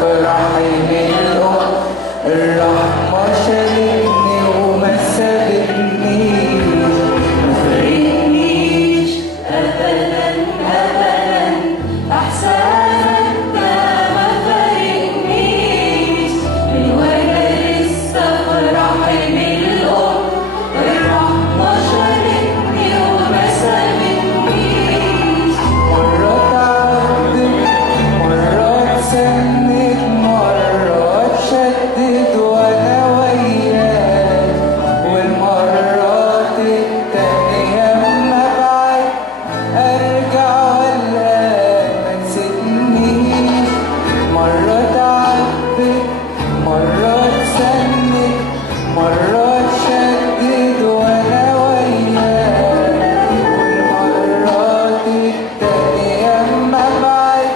فرحي بالأم، الرحمة شالتني وما سابتنيش، ما فارقنيش أبدا أبدا، أحسانك ده ما فارقنيش، من وأنا لسه فرحي بالأم، الرحمة شالتني وما سابتنيش. مرات عدت مرات سنت مرات شدت وأنا وياك، والمرات التانية أما بعد أرجع وألاقيك ما نسيتنيش. مرات عدت مرات سنت مرات شدت وأنا وياك، والمرات التانية أما بعد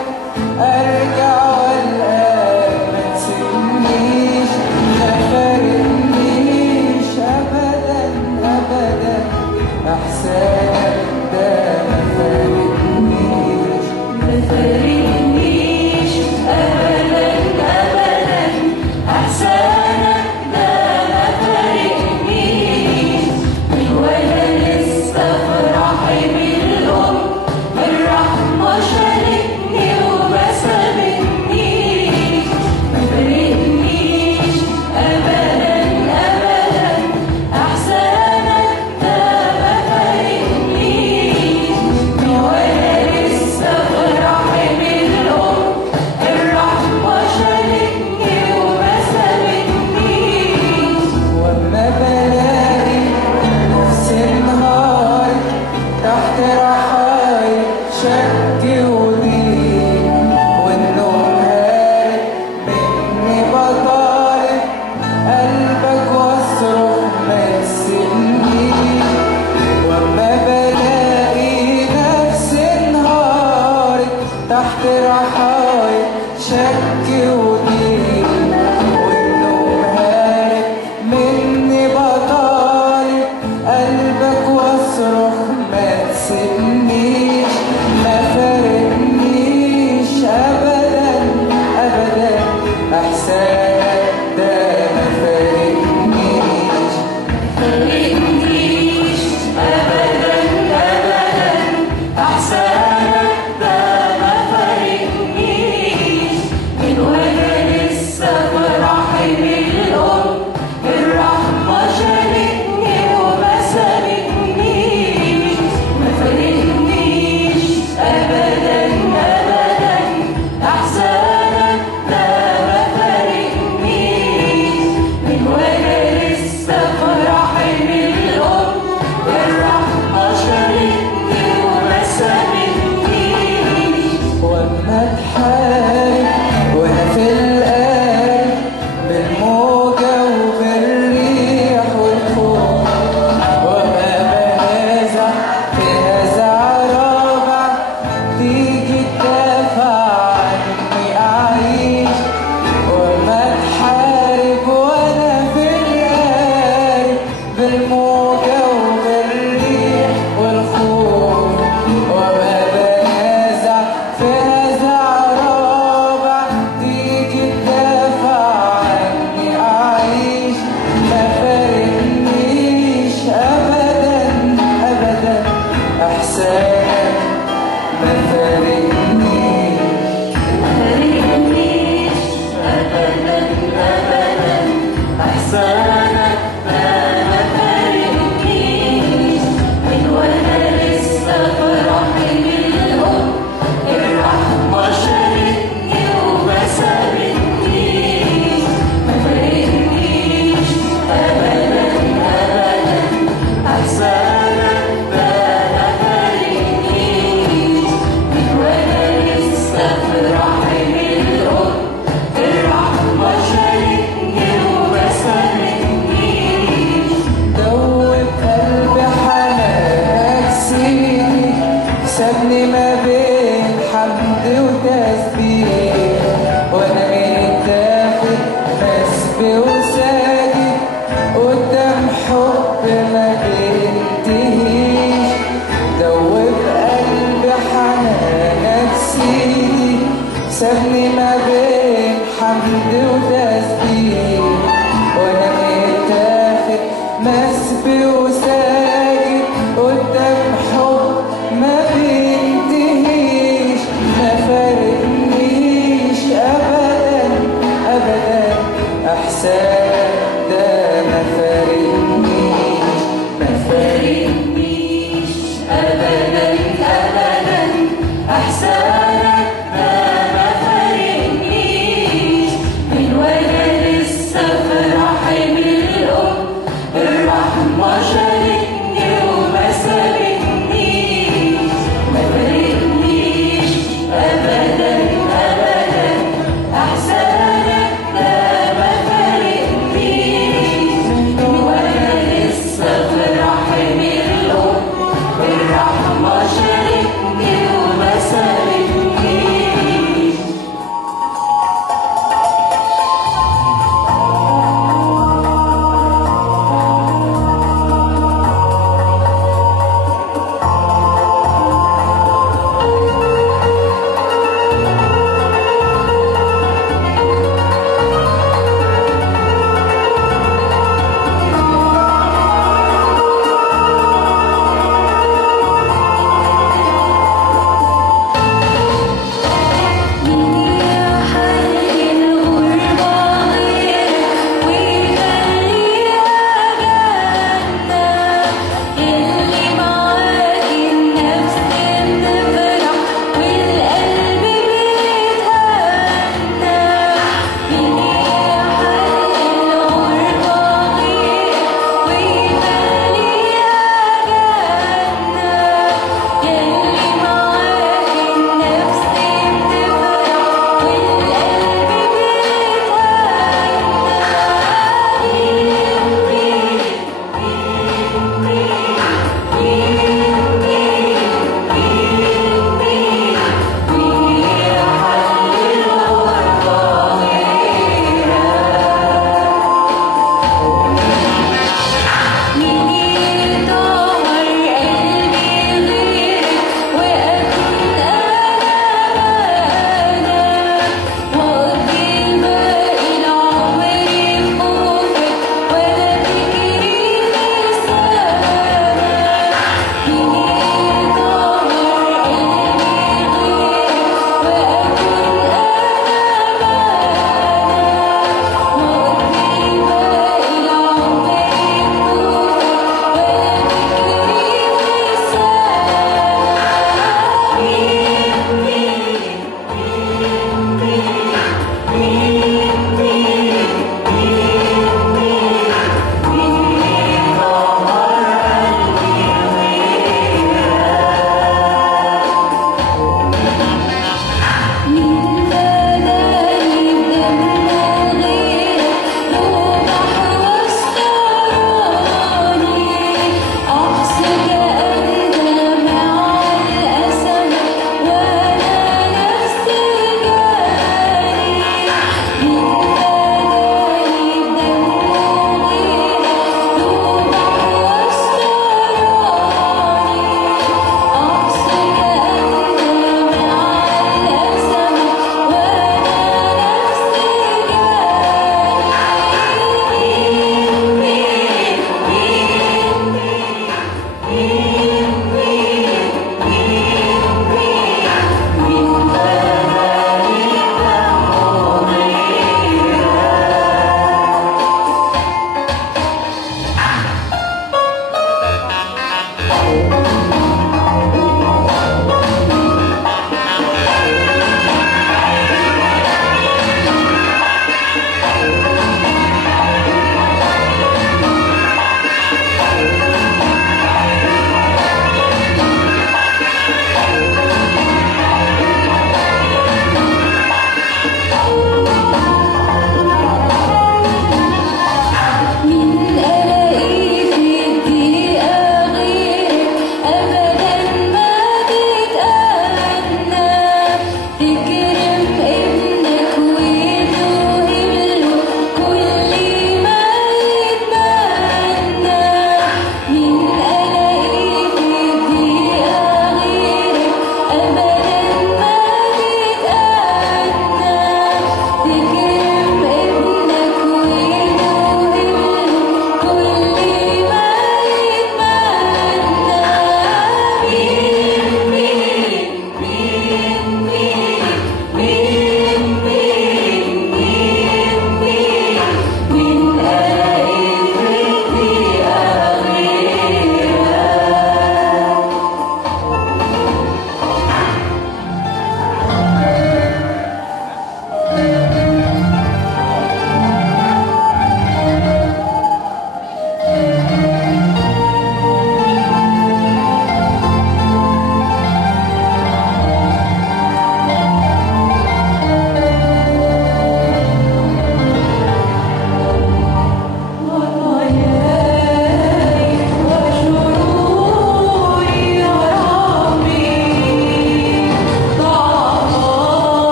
أرجع وألاقيك ما نسيتنيش، ما فارقنيش أبدا أبدا، إحسانك ده ما فارقنيش، ما فارقنيش أبدا أبدا، إحسانك ده ما فارقنيش، من وأنا لسه فرحي بالأم، الرحمة شالتني وما سابتنيش، ما فارقنيش أبدا أبدا، إحسانك ده ما فارقنيش، من وأنا لسه فرحي بالأم، الرحمة شالتني وما سابتنيش. وأما بلاقي نفسي انهارت تحت رحايا شك وضيق، والنوم هارب مني بطالب قلبك واصرخ ما تسيبنيش. وأما بلاقي نفسي انهارت تحت رحايا شك وضيق، والنوم هارب مني بطالب قلبك واصرخ ما تسيبنيش، ما فارقنيش أبدا أبدا، إحسانك ده ما فارقنيش، ما فارقنيش أبدا أبدا، إحسانك ده ما فارقنيش، من وأنا لسه فرحي بالأم، الرحمة شالتني وما سابتنيش، ما فارقنيش أبدا أبدا، إحسانك ده ما فارقنيش.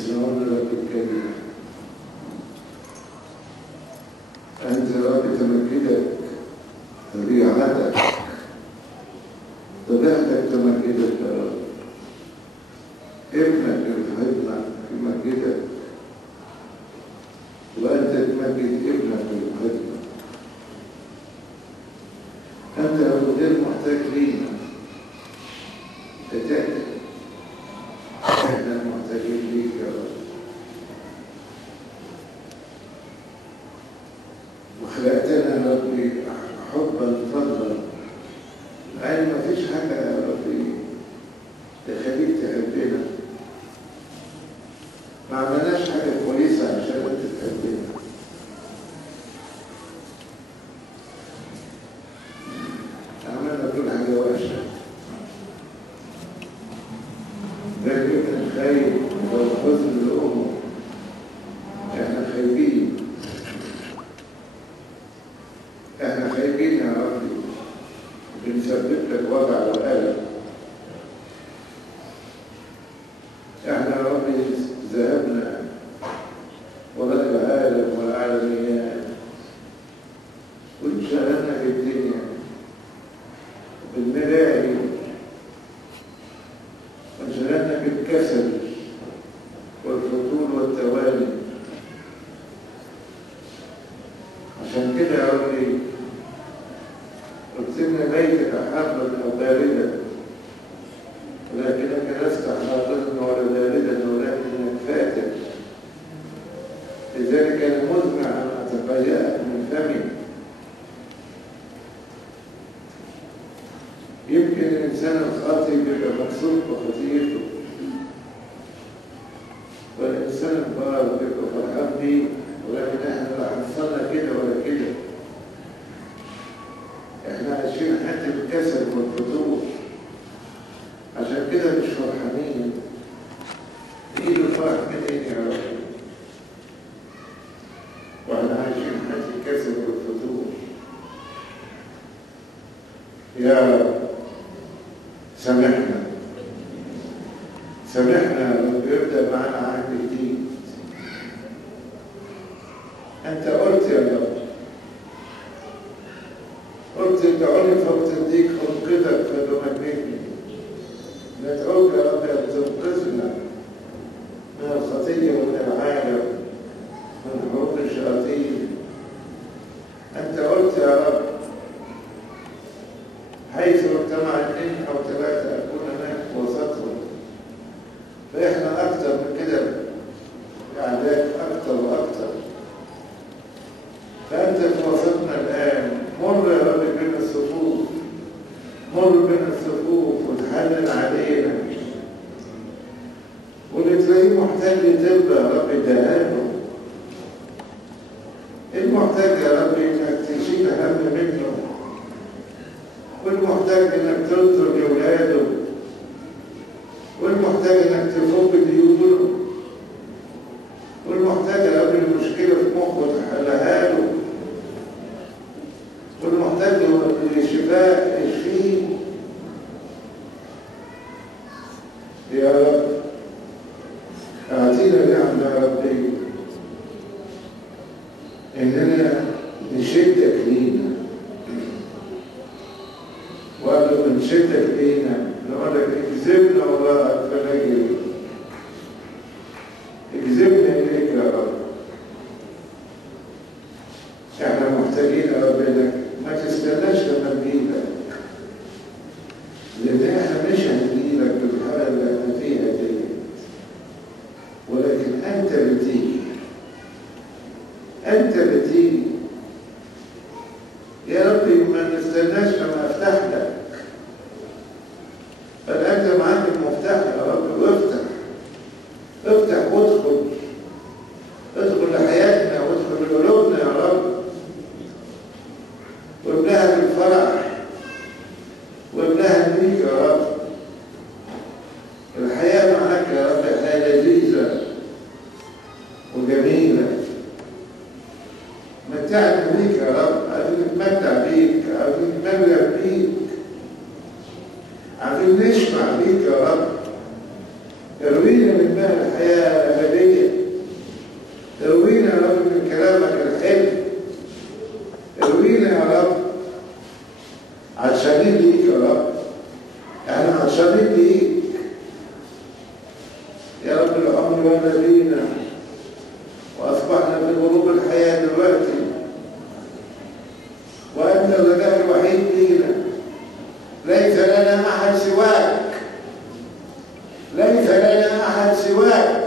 اسمعون رب الكريم. أنت رب تمجدك، طبيعتك تمجدك يا رب. ابنك يحبك يمجدك، وأنت تمجد ابنك ويحبك. أنت غير محتاج لينا، فتأتي احنا محتاجين ليك يا رب. وخلقتنا يا ربي حبا فضلا، يعني ما فيش حاجة يا ربي تخليك تحبنا. ما عملناش حاجة كويسة عشان انت تحبنا. عملنا كل حاجة وحشة. ده يمكن خايب والحزن لأمه. احنا خايبين، احنا خايبين يا ربي، بنسبب لك وجع وألم. احنا يا ربي ذهبنا وراء العالم والعالميات، وانشغلنا في الدنيا بالملاهي، وانشغلنا بالكسل والفتور والتوالي. عشان كده يا ربي قلت لنا بيتك حارا او باردا، ولكنك لست حاضرا ولا باردا، ولكنك فاتك. لذلك انا مزمع ان اتقيأك من فمي. يمكن الانسان الخاطئ بيبقى مكسور بخطيئته، والانسان البار بيبقى فرحان بيه، ولكن احنا لا حصلنا كده ولا كده. احنا عايشين حتى الكسل والفتور، عشان كده مش فرحانين. ايه الفرح منين يا رب واحنا عايشين حتى الكسل والفتور؟ يا رب سامحنا، سامحنا يا رب. يبدأ معنا عهد جديد. انت قلت يا رب، قلت ادعوني فابتديك خلقتك فتمجدني. ندعوك يا رب ان تنقذنا من الخطيه ومن العالم من حروب الشياطين. انت قلت يا رب حيث اجتمع 2 أو 3 اكون هناك وسطهم. فاحنا اكثر من كده، اعداء اكثر واكثر. فانت في وسطنا الان. مر يا رب بين الصفوف، مر بين الصفوف وتحنن علينا. واللي تلاقيه محتاج لطب يا رب اداله. المحتاج يا رب انك تشيل هم منه، والمحتاج انك تنصر لاولاده، والمحتاج انك تفك ديونه، والمحتاج يا رب المشكله في مخه تحلها له، والمحتاج للشفاء يشفيه يا رب. اعطينا نعمه يا ربي اننا نشدك لينا، وقبل ما نشدك لينا نقول لك اجذبنا وراءك فنجري. اجذبنا اليك يا رب. احنا محتاجين يا رب انك ما تستناش لما نجيلك، لان احنا مش هنجيلك بالحاله اللي احنا فيها دي، ولكن انت بتيجي، انت بتيجي يا ربي. ما نستناش لما افتح لك، بل انت معاك المفتاح يا رب. وافتح، افتح وادخل، ادخل لحياتنا وادخل لقلوبنا يا رب، وابنها بالفرح وابنها بيك يا رب. الحياة معاك يا رب حياة لذيذة وجميلة. متعنا بيك يا رب، عايزين نتمتع بيك، عايزين نتملك بيك، عايزين نشبع بيك يا رب. اروينا من ماء الحياة الولد لينا وأصبحنا في غروب الحياة دلوقتي، وأنت الرجاء الوحيد لينا، ليس لنا أحد سواك، ليس لنا أحد سواك.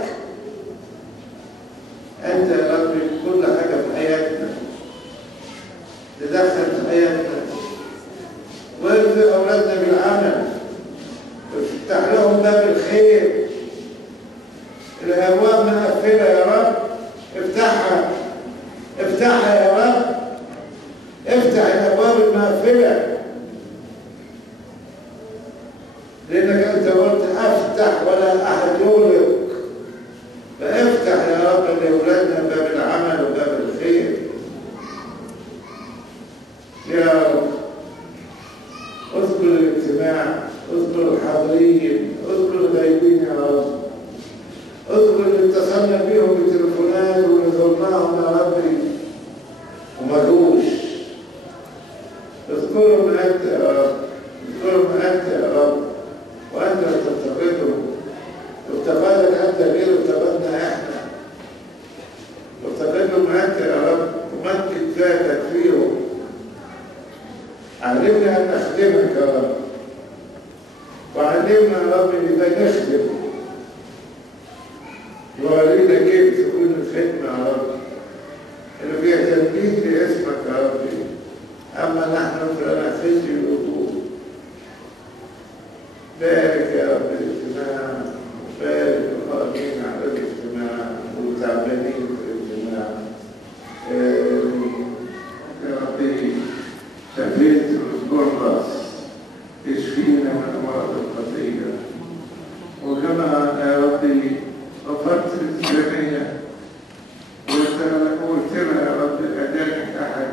أنت يا رب كل حاجة في حياتنا، تدخل في حياتنا وارزق أولادنا بالعمل، وافتح لهم باب الخير. الأبواب مقفلة يا رب، افتحها، افتحها يا رب، افتح الأبواب المقفلة، لأنك أنت قلت أفتح ولا أحد يغلق. فافتح يا رب لأولادنا باب العمل وباب الخير يا رب. اذكر الاجتماع، اذكر الحاضرين، اذكر الغايبين يا رب، اذكر اللي اتصلنا بيهم بالتليفونات واللي زرناهم يا ربي وما جوش. اذكرهم انت يا رب، اذكرهم انت يا رب، وانت تفتقدهم. افتقادك انت غير افتقدنا احنا. افتقدهم انت يا رب، تمكن ذاتك فيهم. علمنا ان نخدمك يا رب، وعلمنا يا رب ازاي نخدم، وورينا كيف تكون الخدمه يا رب اللي فيها تمجيد لاسمك يا ربي. اما نحن فلنا خزي الوجود. بارك يا رب الاجتماع، بارك القائمين على الاجتماع والتعبانين في الاجتماع. يا ربي شفيت الجرس، اشفينا من امراض الخطيه، وكما يا ربي غفرت للجميع وقلت لنا يا رب أدانك أحد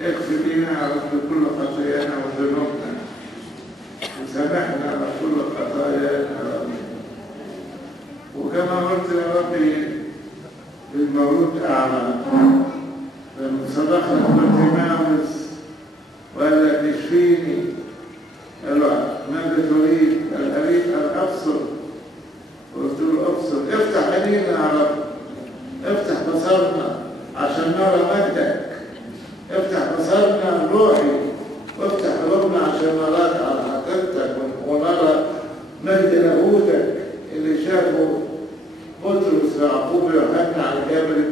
اغفر لنا يا رب كل خطايانا وذنوبنا، وسامحنا على كل خطايانا يا رب. وكما قلت يا ربي للمولود أعمى لما صدقنا بارتيماوس وقال لك اشفيني، قال له ماذا تريد؟ قال أريد أن أبصر. قلت له ابصر، افتح عينينا يا رب، افتح بصرنا عشان نرى مجدك، افتح بصرنا الروحي، وافتح قلوبنا عشان نراك على حقيقتك ونرى مجد لاهوتك اللي شافه بطرس ويعقوب ويوحنا على جبل